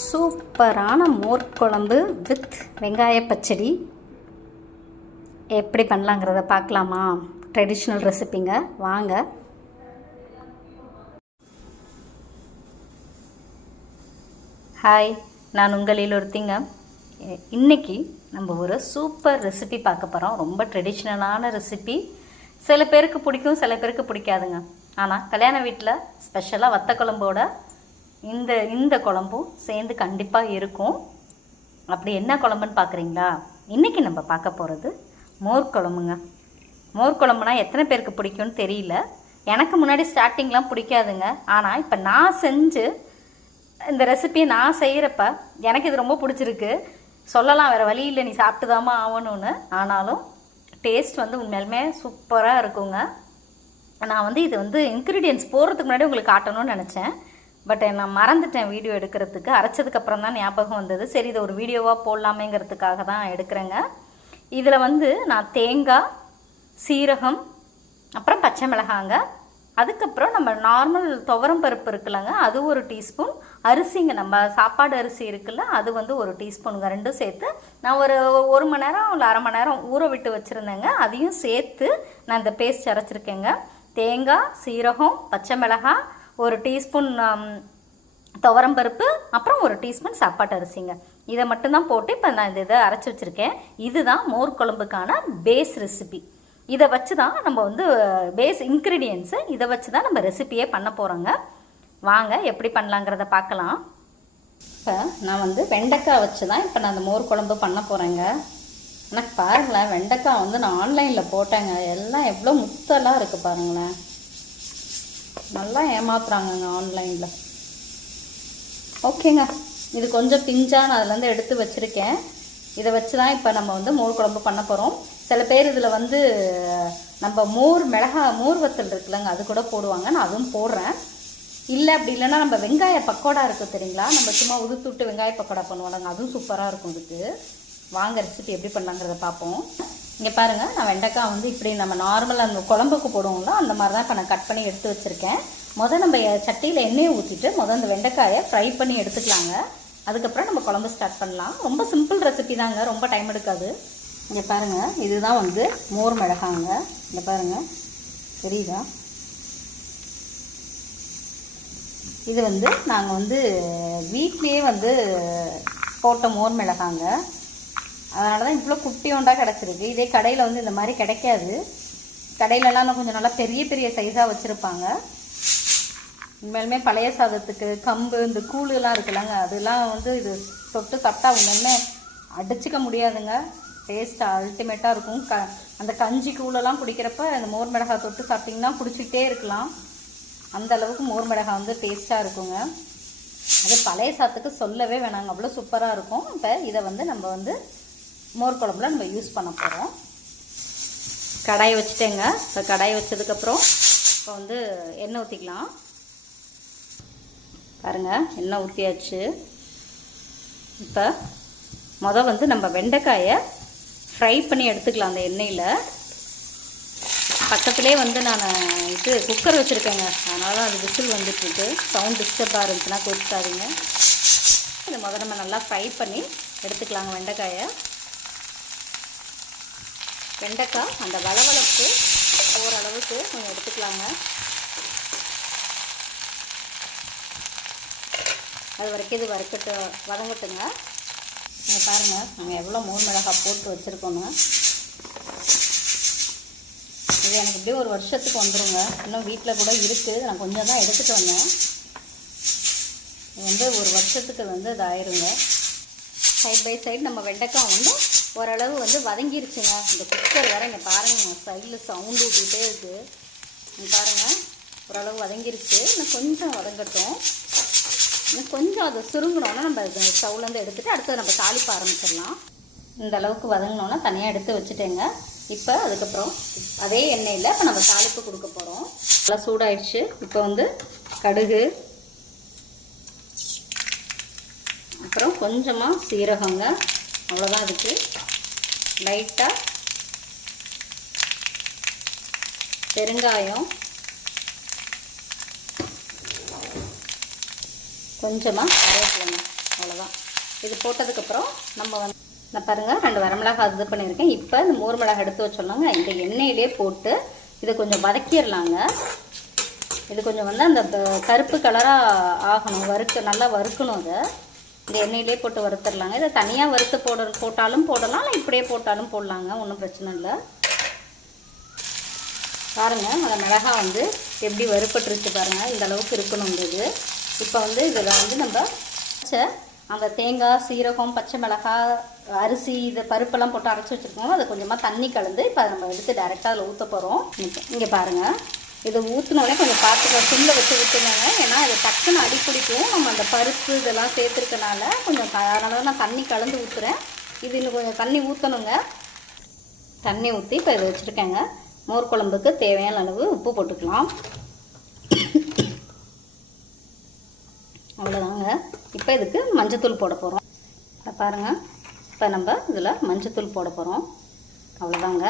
சூப்பரான மோர் குழம்பு வித் வெங்காய பச்சடி எப்படி பண்ணலாங்கிறத பார்க்கலாமா? ட்ரெடிஷ்னல் ரெசிபிங்க, வாங்க. ஹாய், நான் உங்களில் ஒருத்திங்க. இன்றைக்கி நம்ம ஒரு சூப்பர் ரெசிபி பார்க்க போகிறோம். ரொம்ப ட்ரெடிஷ்னலான ரெசிபி. சில பேருக்கு பிடிக்கும், சில பேருக்கு பிடிக்காதுங்க. ஆனால் கல்யாண வீட்டில் ஸ்பெஷலாக வத்த குழம்போட இந்த குழம்பும் சேர்ந்து கண்டிப்பாக இருக்கும். அப்படி என்ன குழம்புன்னு பார்க்குறீங்களா? இன்றைக்கி நம்ம பார்க்க போகிறது மோர் குழம்புங்க. மோர் குழம்புனா எத்தனை பேருக்கு பிடிக்கும்னு தெரியல. எனக்கு முன்னாடி ஸ்டார்டிங்லாம் பிடிக்காதுங்க. ஆனால் இப்போ நான் செஞ்சு இந்த ரெசிபியை நான் செய்கிறப்ப எனக்கு இது ரொம்ப பிடிச்சிருக்கு. சொல்லலாம், வேறு வழி இல்லை, நீ சாப்பிட்டுதாம்மா ஆகணும்னு. ஆனாலும் டேஸ்ட் உண்மையாலுமே சூப்பராக இருக்குங்க. நான் இது இன்க்ரீடியன்ட்ஸ் போடுறதுக்கு முன்னாடி உங்களுக்கு காட்டணும்னு நினச்சேன். பட் நான் மறந்துட்டேன் வீடியோ எடுக்கிறதுக்கு. அரைச்சதுக்கப்புறம் தான் ஞாபகம் வந்தது. சரி, இதை ஒரு வீடியோவாக போடலாமேங்கிறதுக்காக தான் எடுக்கிறேங்க. இதில் நான் தேங்காய், சீரகம், அப்புறம் பச்சை மிளகாங்க, அதுக்கப்புறம் நம்ம நார்மல் துவரம் பருப்பு இருக்குல்லங்க, அது ஒரு டீஸ்பூன், அரிசிங்க, நம்ம சாப்பாடு அரிசி இருக்குல்ல, அது ஒரு டீஸ்பூனுங்க. ரெண்டும் சேர்த்து நான் ஒரு மணி நேரம் இல்லை அரை மணி நேரம் ஊற விட்டு வச்சுருந்தேங்க. அதையும் சேர்த்து நான் இந்த பேஸ்ட் அரைச்சிருக்கேங்க. தேங்காய், சீரகம், பச்சை மிளகாய், ஒரு டீஸ்பூன் துவரம் பருப்பு, அப்புறம் ஒரு டீஸ்பூன் சாப்பாட்டு அரிசிங்க. இதை மட்டும்தான் போட்டு இப்போ நான் இதை அரைச்சி வச்சுருக்கேன். இதுதான் மோர் குழம்புக்கான பேஸ் ரெசிபி. இதை வச்சு தான் நம்ம பேஸ் இன்க்ரீடியன்ஸு இதை வச்சு தான் நம்ம ரெசிபியே பண்ண போகிறோங்க. வாங்க எப்படி பண்ணலாங்கிறத பார்க்கலாம். இப்போ நான் வெண்டைக்காய் வச்சு தான் இப்போ நான் அந்த மோர் குழம்பு பண்ண போகிறேங்க. எனக்கு பாருங்களேன், வெண்டைக்காய் நான் ஆன்லைனில் போட்டேங்க. எல்லாம் எவ்வளோ முத்தெல்லாம் இருக்குது பாருங்களேன். நல்லா ஏமாத்துறாங்கங்க ஆன்லைனில். ஓகேங்க, இது கொஞ்சம் பிஞ்சாக நான் அதுலேருந்து எடுத்து வச்சுருக்கேன். இதை வச்சு தான் இப்போ நம்ம மோர் குழம்பு பண்ண போகிறோம். சில பேர் இதில் நம்ம மோர் வத்தல் இருக்குல்லங்க, அது கூட போடுவாங்க. நான் அதுவும் போடுறேன். இல்லை அப்படி இல்லைன்னா நம்ம வெங்காய பக்கோடா இருக்குது தெரியுங்களா, நம்ம சும்மா உதுத்துட்டு வெங்காய பக்கோடா பண்ணுவாங்க, அதுவும் சூப்பராக இருக்கும். இதுக்கு வாங்க ரெசிபி எப்படி பண்ணலாங்கிறத பார்ப்போம். இங்கே பாருங்கள், நான் வெண்டைக்காய் இப்படி நம்ம நார்மலாக அந்த குழம்புக்கு போடுவோங்களோ அந்த மாதிரி தான் இப்போ நான் கட் பண்ணி எடுத்து வச்சுருக்கேன். நம்ம சட்டியில் எண்ணெயை ஊற்றிட்டு இந்த வெண்டைக்காயை ஃப்ரை பண்ணி எடுத்துக்கலாங்க. அதுக்கப்புறம் நம்ம குழம்பு ஸ்டார்ட் பண்ணலாம். ரொம்ப சிம்பிள் ரெசிபி தாங்க, ரொம்ப டைம் எடுக்காது. இங்கே பாருங்கள், இதுதான் மோர் மிளகாங்க. இங்கே பாருங்கள், தெரியுதா? இது நாங்கள் வீட்லேயே போட்ட மோர் மிளகாங்க. அதனால தான் இவ்வளோ குட்டியோண்டாக கிடச்சிருக்கு. இதே கடையில் இந்த மாதிரி கிடைக்காது. கடையிலலாம் கொஞ்சம் நல்லா பெரிய பெரிய சைஸாக வச்சுருப்பாங்க. உண்மையிலுமே பழைய சாதத்துக்கு கம்பு இந்த கூழுலாம் இருக்குல்லங்க, அதெல்லாம் இது தொட்டு சாப்பிட்டா உண்மையிலுமே அடிச்சிக்க முடியாதுங்க. டேஸ்ட் அல்டிமேட்டாக இருக்கும். அந்த கஞ்சி கூழெல்லாம் குடிக்கிறப்ப அந்த மோர் மிளகாய் தொட்டு சாப்பிட்டிங்கன்னா குடிச்சிக்கிட்டே இருக்கலாம். அந்த அளவுக்கு மோர் மிளகாய் டேஸ்ட்டாக இருக்குங்க. அது பழைய சாதத்துக்கு சொல்லவே வேணாங்க, அவ்வளோ சூப்பராக இருக்கும். இப்போ இதை நம்ம மோர் குழம்புல நம்ம யூஸ் பண்ண போகிறோம். கடாயை வச்சுட்டேங்க. இப்போ கடாயை வச்சதுக்கப்புறம் இப்போ எண்ணெய் ஊற்றிக்கலாம். பாருங்கள், எண்ணெய் ஊற்றியாச்சு. இப்போ நம்ம வெண்டைக்காயை ஃப்ரை பண்ணி எடுத்துக்கலாம் அந்த எண்ணெயில். பக்கத்துலேயே நான் குக்கர் வச்சுருக்கேங்க, அதனால தான் அது விசில் வந்துட்டுருக்கு. சவுண்ட் டிஸ்டர்பாக இருந்துச்சுன்னா கொடுத்தாதீங்க. இதை நம்ம நல்லா ஃப்ரை பண்ணி எடுத்துக்கலாங்க வெண்டைக்காயை. வெண்டைக்காய் அந்த வளவளப்பு போகிற அளவுக்கு கொஞ்சம் எடுத்துக்கலாங்க. அது வரைக்கும் இது வதங்கட்டுங்க. நீங்கள் பாருங்கள், நாங்கள் எவ்வளோ மோர் மிளகாய் போட்டு வச்சுருக்கோன்னு. இது எனக்கு இப்படியே ஒரு வருஷத்துக்கு வந்துடுங்க. இன்னும் வீட்டில் கூட இருக்குது. நான் கொஞ்சம் தான் எடுத்துகிட்டு வந்தேன். இது ஒரு வருஷத்துக்கு இது ஆயிருங்க. சைட் பை சைடு நம்ம வெண்டைக்காய் ஓரளவு வதங்கிருச்சுங்க. இந்த குக்கர் வேறு இங்கே பாருங்கள், சைடில் சவுண்டு விட்டுகிட்டே இருக்குது. இங்கே பாருங்கள், ஓரளவு வதங்கிருச்சு. இன்னும் கொஞ்சம் வதங்கட்டும். இன்னும் கொஞ்சம் அதை சுருங்கினோன்னா நம்ம ஸ்டவ்லேருந்து எடுத்துகிட்டு அடுத்தது நம்ம தாளிப்ப ஆரம்பிச்சிடலாம். இந்த அளவுக்கு வதங்கினோன்னா தனியாக எடுத்து வச்சுட்டேங்க. இப்போ அதுக்கப்புறம் அதே எண்ணெயில் இப்போ நம்ம தாளிப்பு கொடுக்க போகிறோம். நல்லா சூடாயிடுச்சு. இப்போ கடுகு, அப்புறம் கொஞ்சமாக சீரகங்க, அவ்வளோதான். அதுக்கு லைட்டாக பெருங்காயம், கொஞ்சமாக கருவேப்பிலை. அவ்வளோதான். இது போட்டதுக்கப்புறம் நம்ம வந்து நான் பாருங்கள் 2 வரமிளகாய் இது பண்ணியிருக்கேன். இப்போ இந்த மோர் மிளகாய் எடுத்து வச்சோம்னாங்க இந்த எண்ணெயிலே போட்டு இதை கொஞ்சம் வதக்கிடலாங்க. இது கொஞ்சம் வந்து அந்த கருப்பு கலராக ஆகணும், நல்லா வறுக்கணும். அதை இந்த எண்ணெயிலே போட்டு வறுத்துடலாங்க. இதை தனியாக வறுத்து போட்டாலும் போடலாம், இல்லை இப்படியே போட்டாலும் போடலாங்க, ஒன்றும் பிரச்சனை இல்லை. பாருங்கள் அந்த மிளகாய் வந்து எப்படி வறுப்பட்டுருச்சு பாருங்கள், இந்த அளவுக்கு இருக்கணும் இது. இப்போ வந்து இதில் வந்து நம்ம அந்த தேங்காய், சீரகம், பச்சை மிளகாய், அரிசி, இது பருப்பெல்லாம் போட்டு அரைச்சி வச்சுருக்கோம். அதை கொஞ்சமாக தண்ணி கலந்து இப்போ அதை நம்ம எடுத்து டேரெக்டாக அதில் ஊற்ற போகிறோம். இங்கே பாருங்கள், இதை ஊற்றினோடனே கொஞ்சம் பார்த்துக்க சிம்மில் வச்சு ஊற்றுங்க. ஏன்னா இது டக்குன்னு அடிப்பிடிக்கும், நம்ம அந்த பருப்பு இதெல்லாம் சேர்த்துருக்கனால கொஞ்சம் அதனால தான் நான் தண்ணி கலந்து ஊற்றுறேன். இது இன்னும் கொஞ்சம் தண்ணி ஊற்றணுங்க. தண்ணி ஊற்றி இப்போ இதை வச்சுருக்கேங்க. மோர் குழம்புக்கு தேவையான அளவு உப்பு போட்டுக்கலாம். அவ்வளோதாங்க. இப்போ இதுக்கு மஞ்சத்தூள் போட போகிறோம். இதை பாருங்கள், இப்போ நம்ம இதில் மஞ்சத்தூள் போட போகிறோம். அவ்வளோதாங்க.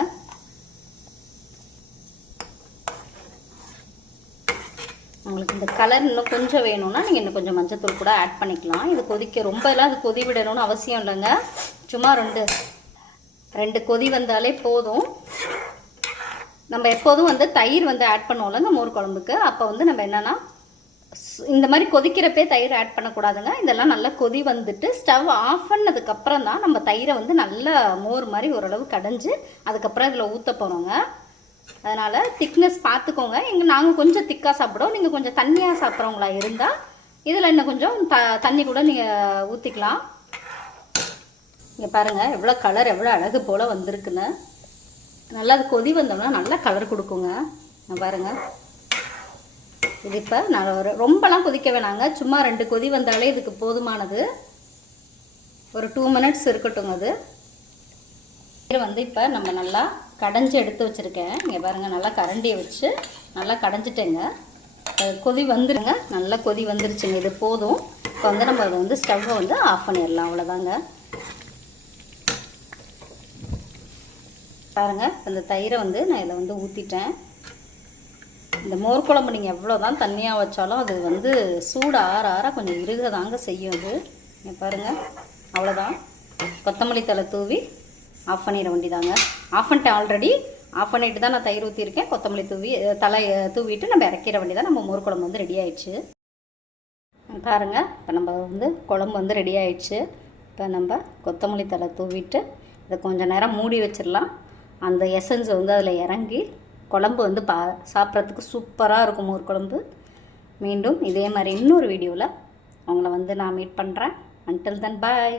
உங்களுக்கு இந்த கலர் இன்னும் கொஞ்சம் வேணும்னா நீங்கள் இன்னும் கொஞ்சம் மஞ்சத்தூள் கூட ஆட் பண்ணிக்கலாம். இது கொதிக்க ரொம்பலாம் அது கொதி விடணும்னு அவசியம் இல்லைங்க. சும்மா ரெண்டு கொதி வந்தாலே போதும். நம்ம எப்போதும் வந்து தயிர் வந்து ஆட் பண்ணுவோம்லங்க மோர் குழம்புக்கு. அப்போ வந்து நம்ம என்னென்னா இந்த மாதிரி கொதிக்கிறப்பே தயிர் ஆட் பண்ணக்கூடாதுங்க. இதெல்லாம் நல்லா கொதி வந்துட்டு ஸ்டவ் ஆஃப் பண்ணதுக்கப்புறம் தான் நம்ம தயிரை வந்து நல்லா மோர் மாதிரி ஓரளவு கடைஞ்சி அதுக்கப்புறம் இதில் ஊற்ற போகிறோங்க. அதனால் திக்னஸ் பார்த்துக்கோங்க. நாங்கள் கொஞ்சம் திக்காக சாப்பிடுவோம், நீங்கள் கொஞ்சம் தண்ணியாக சாப்பிட்றவங்களா இருந்தால் இதில் இன்னும் கொஞ்சம் தண்ணி கூட நீங்கள் ஊற்றிக்கலாம். இங்கே பாருங்கள் எவ்வளோ கலர் எவ்வளோ அழகு போல் வந்திருக்குன்னு. நல்லா அது கொதி வந்தோம்னா நல்லா கலர் கொடுக்குங்க. பாருங்கள், இது இப்போ நான் ரொம்பலாம் கொதிக்க வேணாங்க, சும்மா 2 கொதி வந்தாலே இதுக்கு போதுமானது. ஒரு 2 மினிட்ஸ் இருக்கட்டும். அது வந்து இப்போ நம்ம நல்லா கடைஞ்சி எடுத்து வச்சுருக்கேன். இங்கே பாருங்கள், நல்லா கரண்டியை வச்சு நல்லா கடைஞ்சிட்டேங்க. கொதி வந்துடுங்க, நல்லா கொதி வந்துருச்சுங்க. இது போதும். இப்போ வந்து நம்ம அதை வந்து ஸ்டவ்வை வந்து ஆஃப் பண்ணிடலாம். அவ்வளோதாங்க. பாருங்கள், இந்த தயிரை வந்து நான் இதில் வந்து ஊற்றிட்டேன். இந்த மோர் குழம்பு நீங்கள் எவ்வளோ தான் தண்ணியாக வச்சாலும் அது வந்து சூடு ஆற கொஞ்சம் இருக தாங்க செய்யும். அது இங்கே பாருங்கள், அவ்வளோதான். கொத்தமல்லி தழை தூவி ஆஃப் பண்ணிட வேண்டியதாங்க. ஆஃப் பண்ணிட்டேன், ஆல்ரெடி ஆஃப் பண்ணிட்டு தான் நான் தயிர் ஊற்றிருக்கேன். கொத்தமல்லி தலை தூவிட்டு நம்ம இறக்கிற வேண்டியதான். நம்ம மோர் குழம்பு வந்து ரெடி ஆயிடுச்சு. பாருங்கள், இப்போ நம்ம வந்து குழம்பு வந்து ரெடி ஆயிடுச்சு. இப்போ நம்ம கொத்தமல்லி தழை தூவிட்டு இதை கொஞ்சம் நேரம் மூடி வச்சிடலாம். அந்த எசன்ஸ் வந்து அதில் இறங்கி குழம்பு வந்து சாப்பிட்றதுக்கு சூப்பராக இருக்கும் மோர் குழம்பு. மீண்டும் இதே மாதிரி இன்னொரு வீடியோவில் உங்களை வந்து நான் மீட் பண்ணுறேன். அன்டில் தென் பாய்.